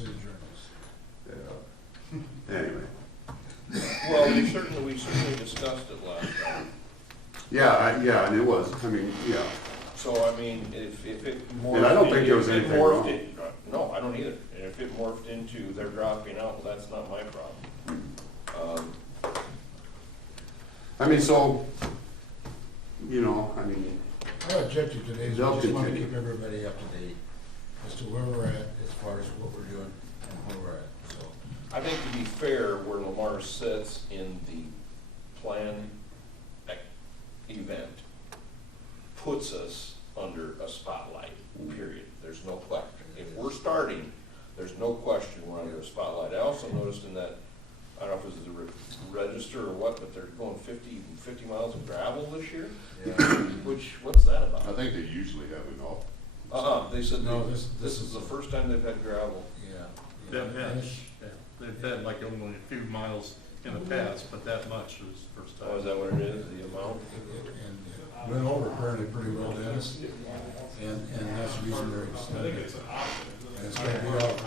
city journals. Yeah. Anyway. Well, we certainly discussed it last time. Yeah, and it was, I mean, yeah. So, I mean, if it morphed. And I don't think there was if it anything morphed wrong. in- No, I don't either. And if it morphed into they're dropping out, well, that's not my problem. I mean, so, you know, I mean, Our objective today is we They'll just want to continue. keep everybody up to date as to where we're at as far as what we're doing and where we're at, so. I think to be fair, where Lamar sits in the plan event puts us under a spotlight, period. There's no question. If we're starting, there's no question we're under a spotlight. I also noticed in that, I don't know if it was the register or what, but they're going 50 miles of gravel this year? Which, what's that I about? think they usually have it all. They said No, this this is the first time they've had gravel. Yeah. They've had, And it's- yeah, they've had like only a few miles in the past, but that much was the first time. Oh, is that what it is, the amount? And it went over apparently pretty well, Dennis, and that's the reason they're extending it. And it's gonna be out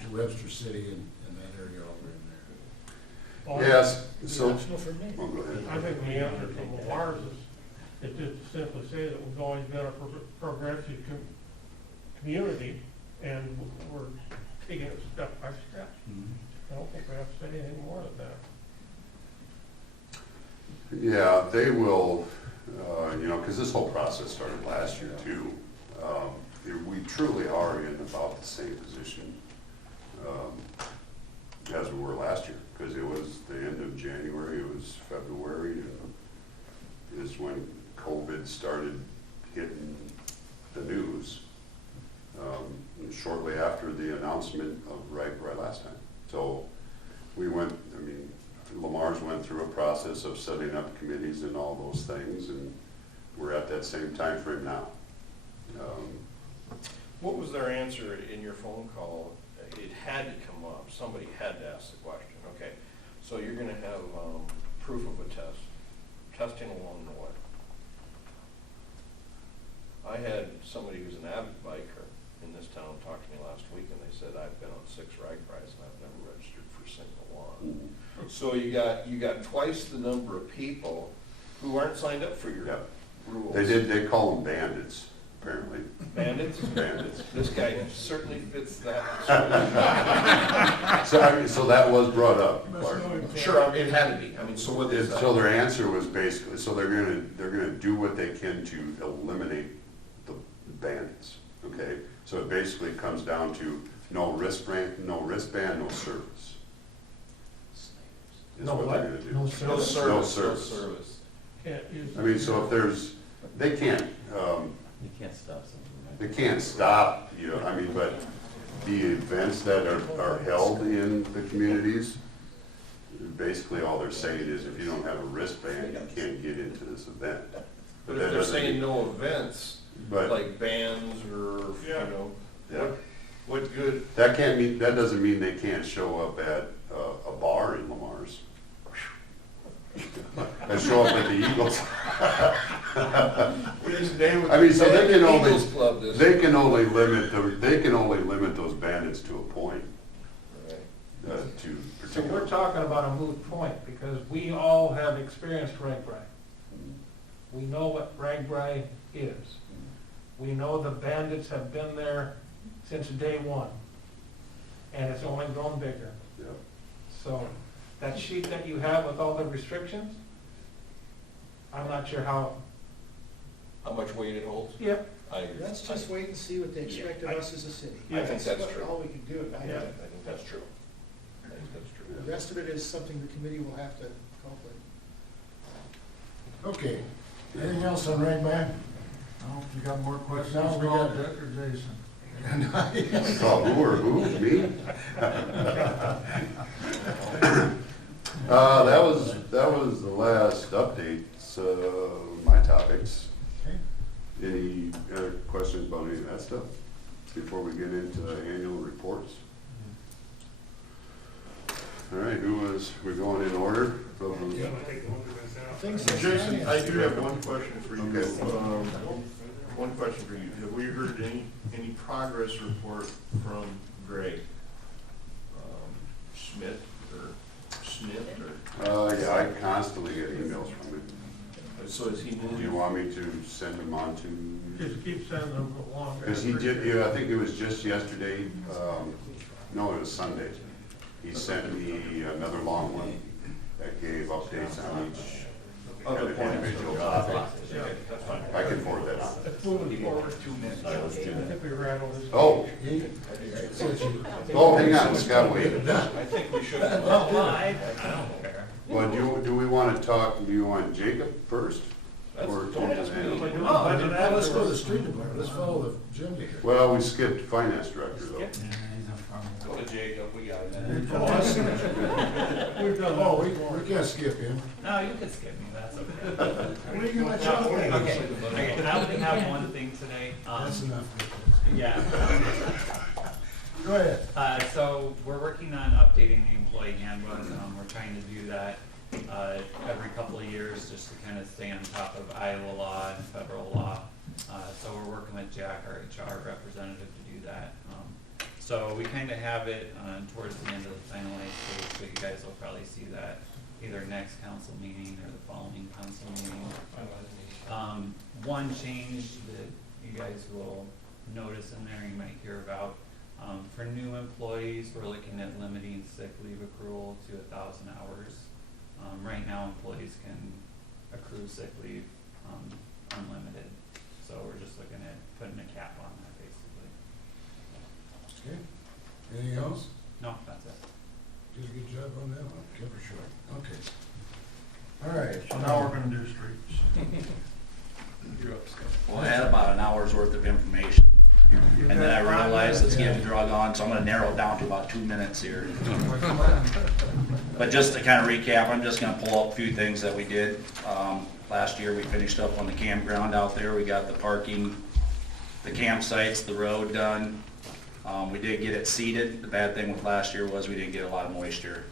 to Webster City and that area over in there. Yes, so, Well, for me, oh, go ahead. I think the answer from Lamar's is, it just simply say that we've always been a progressive community, and we're taking it step by step. I don't think we have to say anything more than that. Yeah, they will, you know, because this whole process started last year too. We truly are in about the same position as we were last year, because it was the end of January, it was February, and is when COVID started hitting the news, shortly after the announcement of right last time. So we went, I mean, Lamar's went through a process of setting up committees and all those things, and we're at that same time frame now. What was their answer in your phone call? It had to come up, somebody had to ask the question, okay? So you're gonna have, proof of a test, testing along the way. I had somebody who's an avid biker in this town talk to me last week, and they said, I've been on 6 ride rides and I've never registered for a single one. So you got twice the number of people who aren't signed up for your Yep. rules. They call them bandits, apparently. Bandits? Bandits. This guy certainly fits that. So, I mean, so that was brought up, Clark. Sure, it had to be. I mean, so what is that? So their answer was basically, so they're gonna do what they can to eliminate the bandits, okay? So it basically comes down to no wristband, no service. Is what they're gonna do. No service. service. Can't use. I mean, so if there's, they can't, you can't stop something. they can't stop, you know, I mean, but the events that are held in the communities, basically all they're saying is if you don't have a wristband, you can't get into this event. But that if they're doesn't saying mean- no events, But, like bands or, you know, yeah, what good? that can't mean, that doesn't mean they can't show up at a bar in Lamar's. And show up at the Eagles. I mean, so they can only, Eagles Club this. they can only limit those bandits to a point, Right. to So we're particular. talking about a moot point, because we all have experienced RAGBRAI. We know what RAGBRAI is. We know the bandits have been there since day one, and it's only grown bigger. Yeah. So, that sheet that you have with all the restrictions, I'm not sure how, How much weight it holds? yep, Let's just wait and see what they expect of us as a city. I think that's what- true. all we can do about Yeah, I it. think that's true. I think that's true. The rest of it is something the committee will have to cope with. Okay, anything else on Rag Bag? No, if you got more questions, Now we call got- Dick or Jason. So who, me? That was the last updates, my topics. Okay. Any other questions about any of that stuff before we get into the annual reports? All right, we're going in order? Things that Jason, Shani I has do to have one question for you. Okay. One question for you. Have we heard any progress report from Greg? So is he Do you moving? want me to send them on to? Just keep sending them along. Because he did, yeah, I think it was just yesterday, no, it was Sunday. He sent me another long one that gave updates on each kind of individual topic. Yeah, That's fine. I can forward that on. it's moving forward. I think we rattled this. Oh, oh, hang on, Scott, wait. I think we should. I don't care. Well, do we want to talk, do you want Jacob first? That's- Or don't ask me. Andy? Well, let's go to the street department, let's follow the agenda here. Well, we skipped finance director though. Yeah, he's a farmer. Go to Jacob, we got it. Oh, I see. We've done. Oh, we can't skip him. No, you can skip me, that's okay. What are you gonna let John Okay, do? okay, I only have one thing today. That's enough. Yeah. Go ahead. So we're working on updating the employee handbook. We're trying to do that every couple of years just to kind of stay on top of Iowa law and federal law. So we're working with Jack, our HR representative, to do that. So we kind of have it towards the end of the finalized stage, so you guys will probably see that either next council meeting or the following council meeting. One change that you guys will notice in there, you might hear about, for new employees, we're looking at limiting sick leave accrual to 1,000 hours. Right now, employees can accrue sick leave unlimited, so we're just looking at putting a cap on that, basically. Okay. Anything else? No, that's it. Did a good job on that one, kept her short. Okay. All right. So now we're gonna do streets. You're up, Scott. Well, I had about an hour's worth of information, and then I realized it's getting drug on, so I'm gonna narrow it down to about 2 minutes here. But just to kind of recap, I'm just gonna pull up a few things that we did. Last year, we finished up on the campground out there. We got the parking, the campsites, the road done. We did get it seeded. The bad thing with last year was we didn't get a lot of moisture.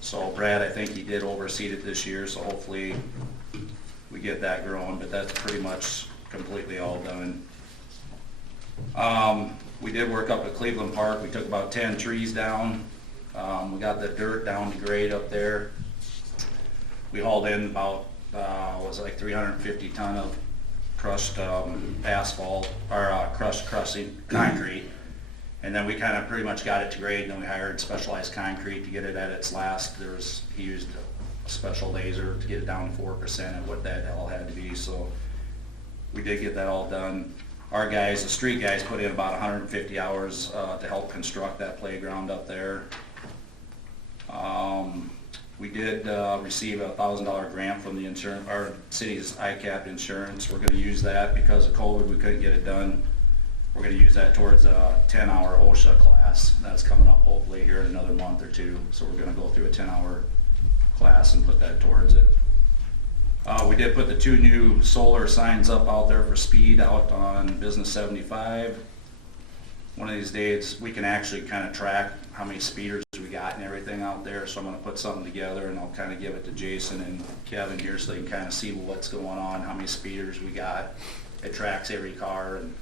So Brad, I think he did overseed it this year, so hopefully we get that growing, but that's pretty much completely all done. We did work up at Cleveland Park. We took about 10 trees down. We got the dirt down to grade up there. We hauled in about, was like 350 ton of crushed asphalt, or crushed concrete. And then we kind of pretty much got it to grade, and then we hired specialized concrete to get it at its last. He used a special laser to get it down to 4% of what that all had to be, so we did get that all done. Our guys, the street guys, put in about 150 hours to help construct that playground up there. We did receive a $1,000 grant from the insurance, our city's ICAP insurance. We're gonna use that because of COVID, we couldn't get it done. We're gonna use that towards a 10-hour OSHA class. That's coming up hopefully here in another month or two. So we're gonna go through a 10-hour class and put that towards it. We did put the 2 new solar signs up out there for speed out on Business 75. One of these days, we can actually kind of track how many speeders we got and everything out there. So I'm gonna put something together and I'll kind of give it to Jason and Kevin here so they can kind of see what's going on, how many speeders we got. It tracks every car and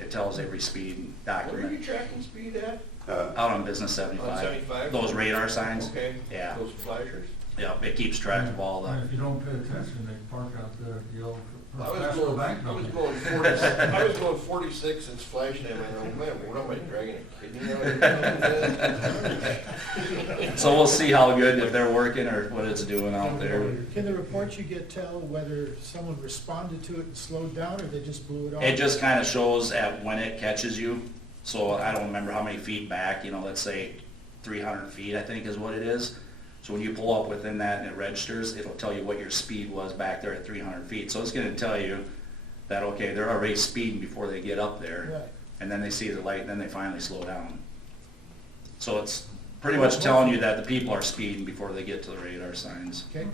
it tells every speed Where are you document. tracking speed at? Out on Business On 75. 75? Those radar signs. Okay. Yeah. Those flashers? Yeah, it keeps track of all And the, if you don't pay attention, they park out there, yell, I was pass the bank. going 46, I was going 46, it's flashing at me, and I'm like, man, what am I dragging a kidney out? so we'll see how good, if they're working or what it's doing out there. Can the reports you get tell whether someone responded to it and slowed down, or they just blew it off? It just kind of shows at when it catches you. So I don't remember how many feet back, let's say 300 feet, I think is what it is. So when you pull up within that and it registers, it'll tell you what your speed was back there at 300 feet. So it's going to tell you that, okay, they're already speeding before they get up there. Right. And then they see the light and then they finally slow down. So it's pretty much telling you that the people are speeding before they get to the radar signs. Okay,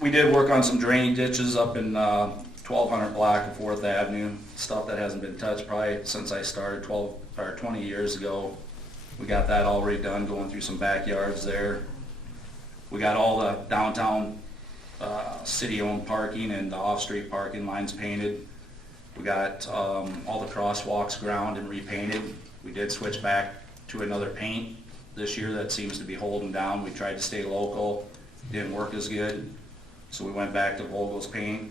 We did work on some drainage ditches up in 1200 block of 4th Avenue, stuff that hasn't been touched probably since I started 20 years ago. We got that all redone, going through some backyards there. We got all the downtown city-owned parking and the off-street parking lines painted. We got all the crosswalks ground and repainted. We did switch back to another paint this year that seems to be holding down. We tried to stay local. didn't work as good. So we went back to Vogel's paint,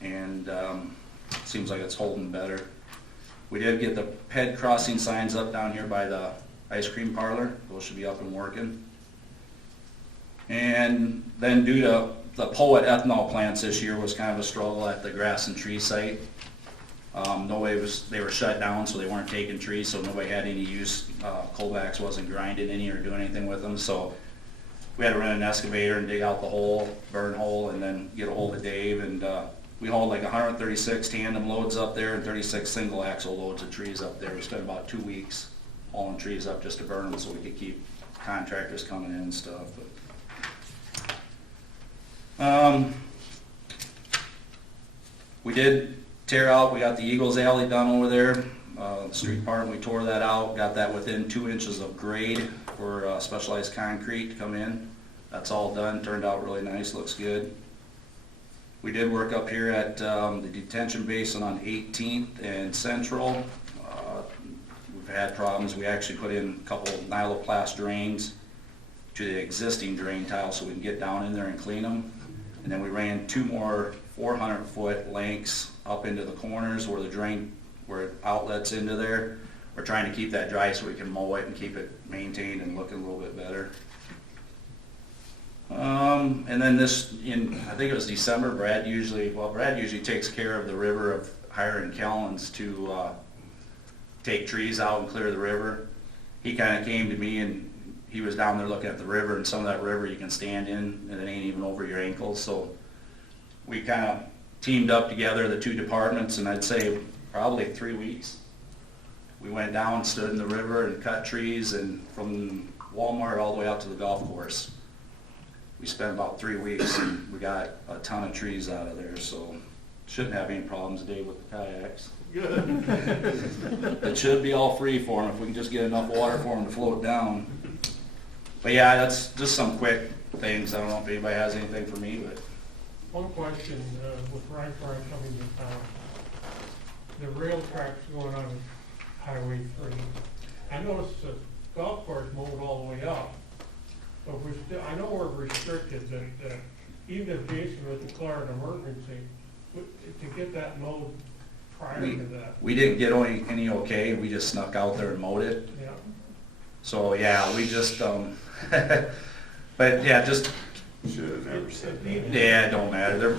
and seems like it's holding better. We did get the head crossing signs up down here by the ice cream parlor. Those should be up and working. And then due to the Poet ethanol plants this year was kind of a struggle at the grass and tree site. They were shut down, so they weren't taking trees, so nobody had any use. Colvax wasn't grinding any or doing anything with them, so we had to run an excavator and dig out the hole, burn hole, and then get a hold of Dave, and we hauled like 136 tandem loads up there and 36 single axle loads of trees up there. We spent about 2 weeks hauling trees up just to burn them so we could keep contractors coming in and stuff. But we did tear out, we got the Eagles Alley done over there, the street part, we tore that out, got that within 2 inches of grade for specialized concrete to come in. That's all done, turned out really nice, looks good. We did work up here at the detention basin on 18th and Central. We've had problems, we actually put in a couple of Nyloplast drains to the existing drain tile so we can get down in there and clean them. And then we ran 2 more 400-foot lengths up into the corners where the drain, where it outlets into there. We're trying to keep that dry so we can mow it and keep it maintained and looking a little bit better. And then I think it was December, Brad usually takes care of the river of hiring Kellens to take trees out and clear the river. He kind of came to me and he was down there looking at the river, and some of that river you can stand in and it ain't even over your ankles. So we kind of teamed up together, the 2 departments, and I'd say probably 3 weeks. We went down, stood in the river and cut trees, and from Walmart all the way out to the golf course. We spent about 3 weeks and we got a ton of trees out of there, so shouldn't have any problems today with the kayaks. Good. It should be all free for them if we can just get enough water for them to float down. But yeah, that's just some quick things. I don't know if anybody has anything for me, but. One question, with Ryan Fry coming to town, the rail tracks going on Highway 3. I noticed the golf course mowed all the way up, but I know we're restricted that even if Jason would declare an emergency, to get that mowed prior to that. We didn't get any okay, we just snuck out there and mowed it. Yeah. So yeah, we just, but yeah, just, Should have never said that. yeah, it don't matter. They're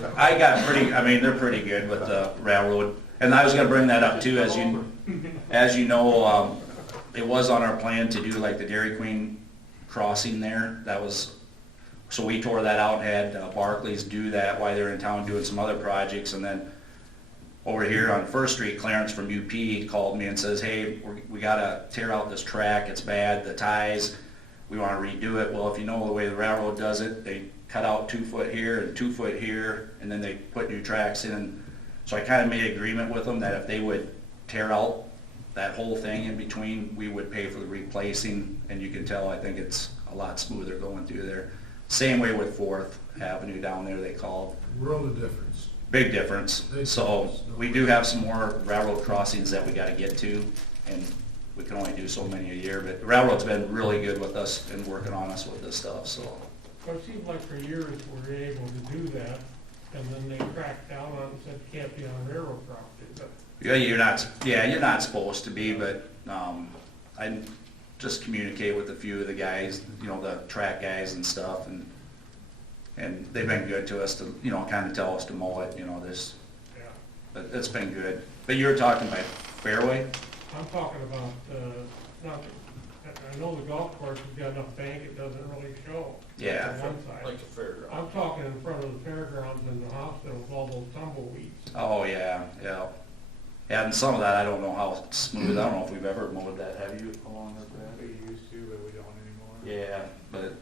pretty good with the railroad. And I was gonna bring that up too, as you know, it was on our plan to do like the Dairy Queen crossing there. So we tore that out, had Barclays do that while they're in town doing some other projects, and then over here on First Street, Clarence from UP called me and says, hey, we gotta tear out this track, it's bad, the ties, we wanna redo it. Well, if you know the way the railroad does it, they cut out 2 foot here and 2 foot here, and then they put new tracks in. So I kinda made an agreement with them that if they would tear out that whole thing in between, we would pay for the replacing, and you can tell, I think it's a lot smoother going through there. Same way with 4th Avenue down there, they called. World of difference. Big difference. So we do have some more railroad crossings that we gotta get to, and we can only do so many a year, but the railroad's been really good with us and working on us with this stuff, so. Well, it seems like for years we were able to do that, and then they cracked down on it and said it can't be on railroad property, but. Yeah, you're not supposed to be, but, I just communicate with a few of the guys, you know, the track guys and stuff, and they've been good to us to, you know, kind of tell us to mow it, you know, Yeah. but it's been good. But you were talking about Fairway? I'm talking about, I know the golf course has got enough bank, it doesn't really show. Yeah. On one side. Like the fairground. I'm talking in front of the fairgrounds and the hospital with all those tumbleweeds. Oh, yeah. Yeah, and some of that, I don't know how smooth, I don't know if we've ever mowed that, have you, along with that? We used to, but we don't anymore. Yeah, but,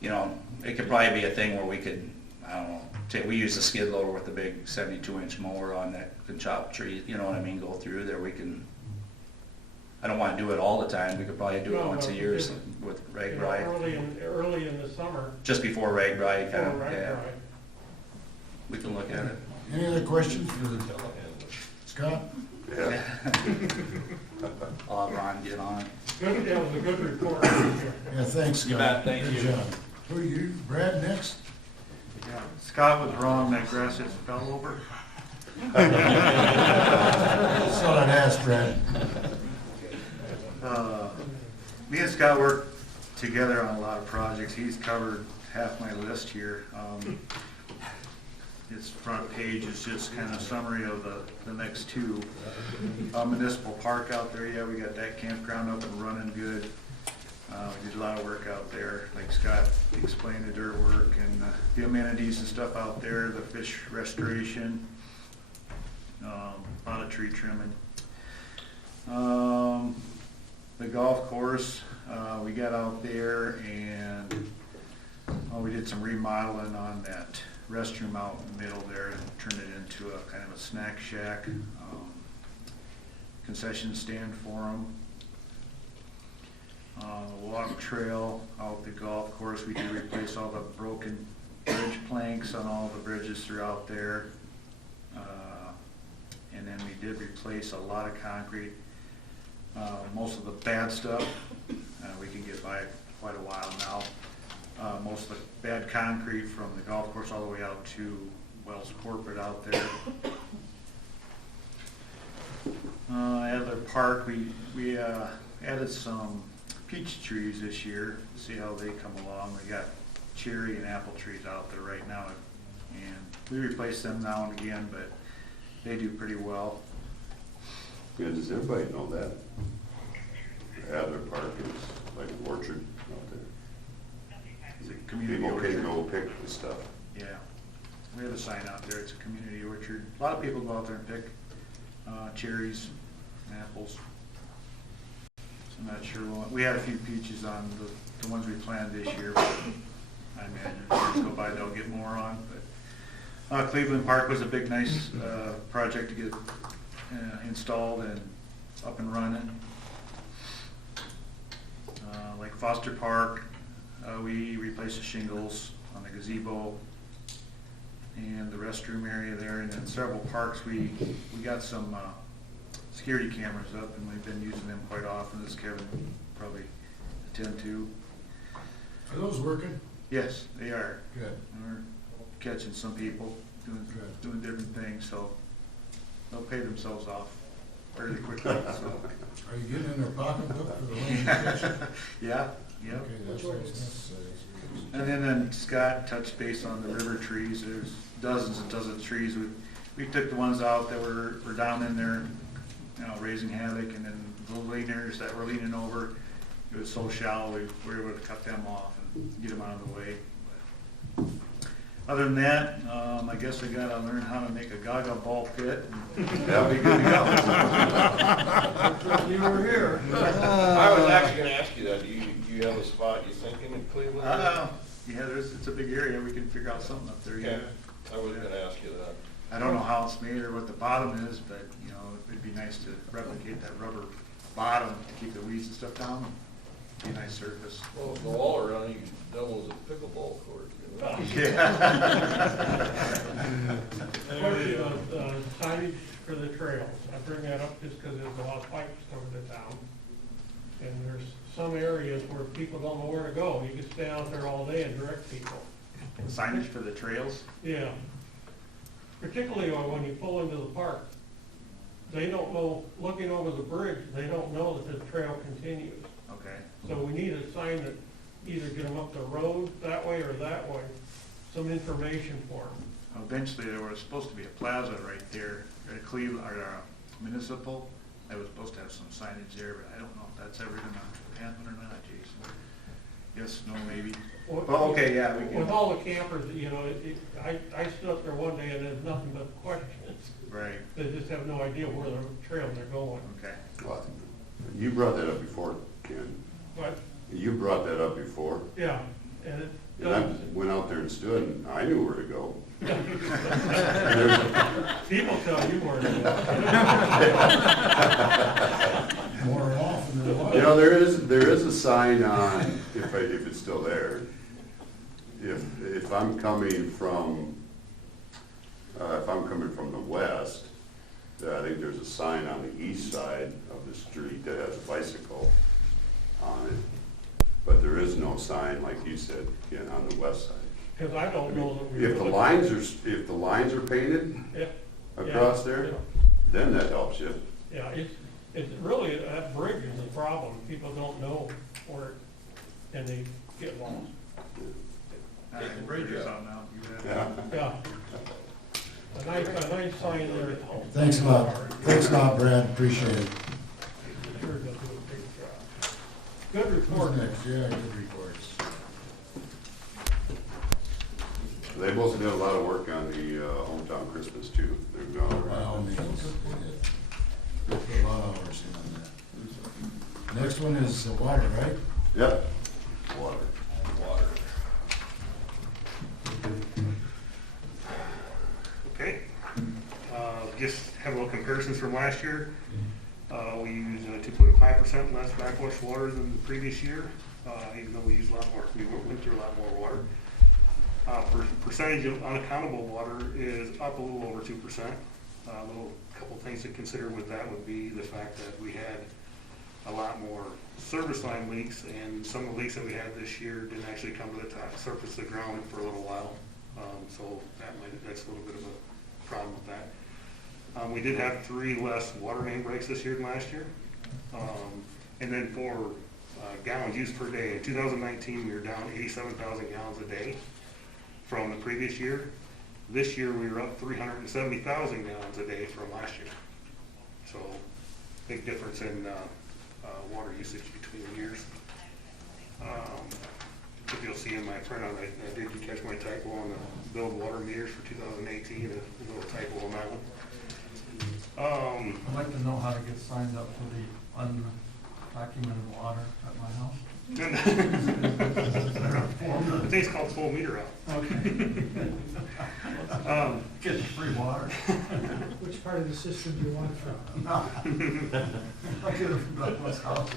you know, it could probably be a thing where we could, I don't know, we use the skid loader with the big 72-inch mower on that can chop trees, you know what I mean, go through there, we can, I don't want to do it all the time, we could probably do it No, once a but year or we something with You rag know, ride. early in the summer. Just before rag ride, kind before of, rag yeah, ride. we can look at it. Any other questions for Scott? Yeah. I'll have Ron get on it. Good, that was a good report. Yeah, thanks, Scott. Thank Good you. job. Who you, Brad, next? Yeah, Scott was wrong, that grass just fell over. That's all I'd ask, Brad. Me and Scott work together on a lot of projects. He's covered half my list here. His front page is just kind of a summary of the next two. Municipal Park out there, yeah, we got that campground up and running good. We did a lot of work out there, like Scott explained, the dirt work and the amenities and stuff out there, the fish restoration, a lot of tree trimming. The golf course, we got out there and we did some remodeling on that restroom out in the middle there and turned it into a kind of a snack shack, concession stand for them. Walk trail out the golf course, we did replace all the broken bridge planks on all the bridges throughout there. And then we did replace a lot of concrete. Most of the bad stuff, we can get by quite a while now. Most of the bad concrete from the golf course all the way out to Wells Corporate out there. Adler Park, we added some peach trees this year, see how they come along. We got cherry and apple trees out there right now, and we replace them now and again, but they do pretty well. Yeah, does everybody know that? Adler Park is like an orchard out there. It's a community People orchard. can go pick the stuff. Yeah, we have a sign out there, it's a community orchard. A lot of people go out there and pick cherries and apples. So I'm not sure, we had a few peaches on the ones we planted this year. But I imagine as years go by, they'll get more on. But Cleveland Park was a big, nice project to get installed and up and running. Like Foster Park, we replaced the shingles on the gazebo and the restroom area there, and then several parks we got some security cameras up, and we've been using them quite often, as Kevin probably attend to. Are those working? Yes, they are. Good. We're catching some people doing different things, so they'll pay themselves off fairly quickly. So. Are you getting in their pocketbook for the land? Yeah, yeah. Okay, that's what's necessary. And then Scott touched base on the river trees. There's dozens and dozens of trees. We took the ones out that were down in there, raising havoc, and then the leaners that were leaning over. It was so shallow, we were able to cut them off and get them out of the way. But other than that, I guess I gotta learn how to make a gaga ball pit, and that'll be good to go. You were here. I was actually gonna ask you that, do you have a spot you thinking in Cleveland? Yeah, it's a big area. We can figure out something up there. Okay, Yeah. I was gonna ask you that. I don't know how it's made or what the bottom is, but, it'd be nice to replicate that rubber bottom to keep the weeds and stuff down. Be a nice surface. Well, go all around, you can double as a pickleball court, you know? Yeah. Question on signage for the trails. I bring that up just because there's a lot of pipes coming to town. And there's some areas where people don't know where to go. You can stay out there all day and direct people. Signage for the trails? Yeah. Particularly when you pull into the park. They don't know, looking over the bridge, they don't know that the trail continues. Okay. So we need a sign that either get them up the road that way or that way, some information for them. Eventually, there was supposed to be a plaza right there at Cleveland, or Municipal. That was supposed to have some signage there, but I don't know if that's ever gonna happen or not, Jason. Yes, no, maybe. Well, okay, yeah, we With can, all the campers, I stood up there one day and there's nothing but questions. right, They just have no idea where the trails are going. okay. Well, you brought that up before, Ken. But, You brought that up before. yeah, and it And I does. went out there and stood, and I knew where to go. People tell you where to go. More often than not. There is a sign on, if it's still there. If I'm coming from the west, I think there's a sign on the east side of the street that has a bicycle on it. but there is no sign, like you said, again, on the west side. Cause I don't know that we. If the lines are painted Yeah, across yeah, there, then that helps you. yeah, it's really, that bridge is the problem, people don't know where, and they get lost. All right, bridge is out now. You bet. Yeah. Yeah. A nice sign there. Thanks a lot, Brad, appreciate it. Sure they'll do a big job. Good report. Who's next? Yeah, good reports. They mostly did a lot of work on the hometown Christmas too. They've gone By all around. means, they did. Put a lot of hours in on that. Next one is water, right? Yep. Water. Water. Okay, just have a little comparisons from last year. We used 2.5% less backwash water than the previous year, even though we used a lot more, we went through a lot more water. Percentage of unaccountable water is up a little over 2%. Couple things to consider with that would be the fact that we had a lot more service line leaks, and some of the leaks that we had this year didn't actually come to the top surface of the ground for a little while. So that's a little bit of a problem with that. We did have 3 less water main breaks this year than last year. And then for gallons used per day, in 2019, we were down 87,000 gallons a day from the previous year. This year, we were up 370,000 gallons a day from last year. So big difference in water usage between the years. If you'll see in my printout, I did catch my typo on the billed water meters for 2018, a little typo on that one. I'd like to know how to get signed up for the undocumented water at my house. The thing's called full meter out. Okay. Get free water. Which part of the system do you want it from? I'll get it from Douglas House.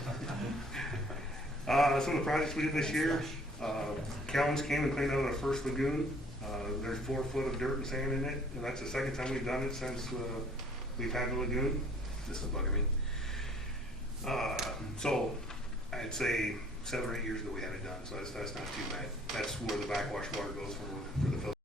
Some of the projects we did this year, Callan's came and cleaned out our first lagoon. There's 4 foot of dirt and sand in it, and that's the second time we've done it since we've had the lagoon. This is bugging me. So I'd say 7 or 8 years ago we had it done, so that's not too bad. That's where the backwash water goes for the filter.